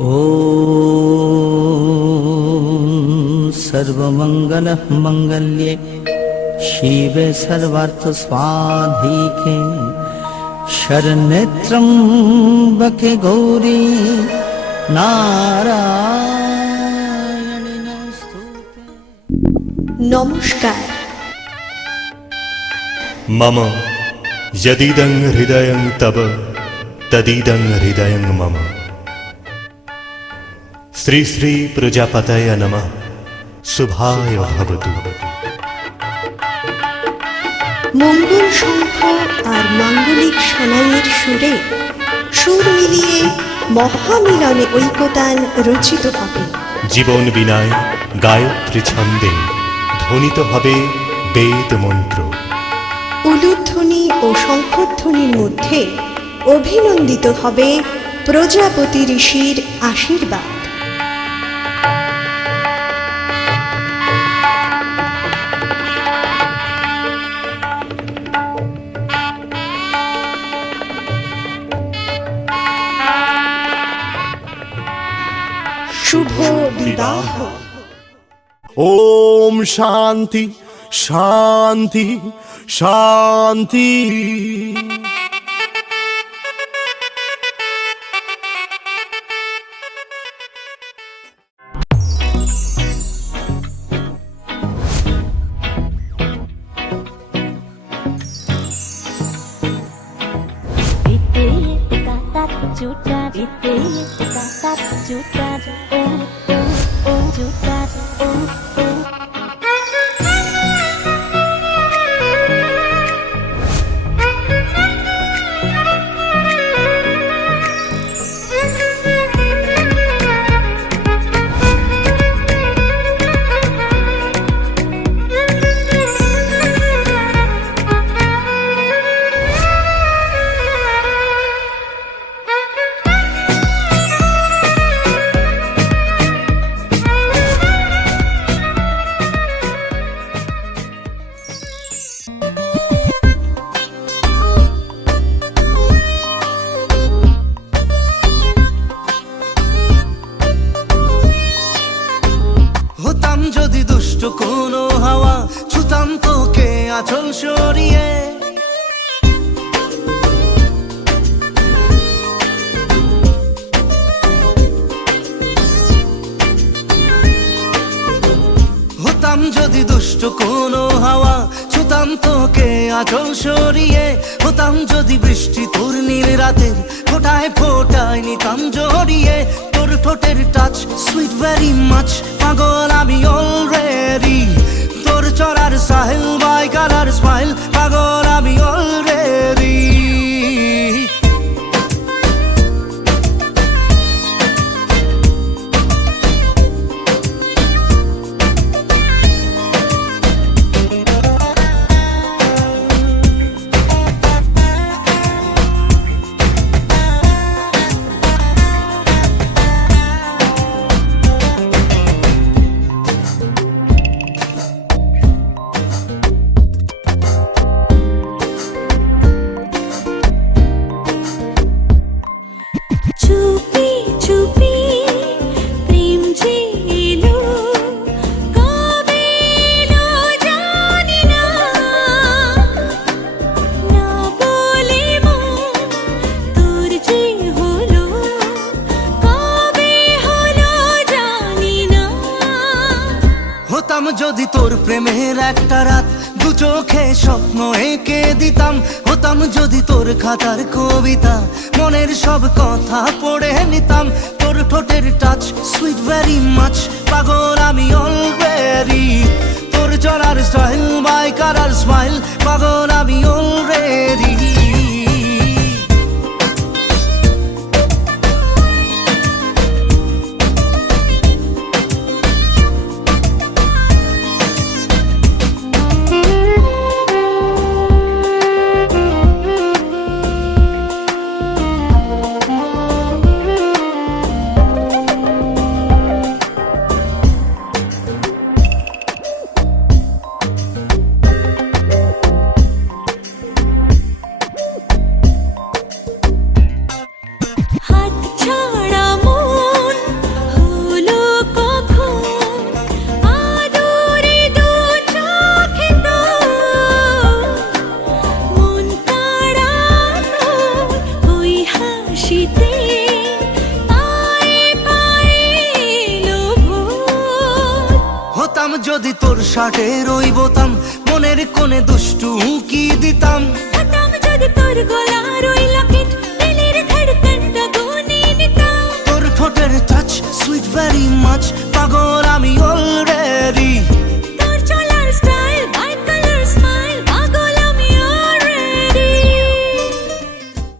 ॐ सर्वमङ्गलमङ्गल्ये शिवे सर्वार्थसाधिके शरण्ये त्र्यम्बके गौरी नारायणि नमोस्तुते। নমস্কার। मम यदिदं हृदयं तव तदिदं हृदयं मम। श्री श्री प्रजापतये नमः। शुभाय भवतु। মঙ্গল শঙ্খ আর মাঙ্গলিক সানাইয়ের সুরে সুর মিলিয়ে মহামিলনে ঐকতান রচিত হবে। জীবন বিনায় গায়ত্রী ছন্দে ধ্বনিত হবে বেদ মন্ত্র। উলুধ্বনি ও শঙ্খধ্বনির মধ্যে অভিনন্দিত হবে প্রজাপতি ঋষির আশীর্বাদ। শুভ বিবাহ। ওম শান্তি শান্তি শান্তি। যদি দুষ্ট কোনো হাওয়া ছুতাম তোকে আঁচল সরিয়ে, হতাম যদি দুষ্ট কোনো হাওয়া ছুতাম তোকে আঁচল সরিয়ে, হতাম যদি বৃষ্টি তোর নীল রাতের ফোটায় ফোটায় নিতাম জড়িয়ে, তোর ঠোঁটের টাচ সুইট ভেরি মাচ, পাগল আমি অলরেডি, তোর চড়ার সাহেল বাই কালার স্মাইল, পাগল আমি অলরেডি। যদি তোর প্রেমের একটা রাত দু চোখে স্বপ্ন এঁকে দিতাম, হতাম যদি তোর খাতার কবিতা মনের সব কথা পড়ে নিতাম, তোর ঠোঁটের টাচ সুইট ভেরি মাচ, পাগল আমি অলরেডি, তোর চড়ার স্টাইল বাই কালার স্মাইল, পাগল আমি অলরেডি। হতাম যদি তোর শার্টের ওই বোতাম, মনের কোণে দুষ্টু উকি দিতাম। হতাম যদি তোর গলার ওই লকেট, দিলের ধড়কনটা গুনে নিতাম। তোর ঠোঁটের টাচ সুইট ভেরি মাচ, পাগল আমি অলরেডি।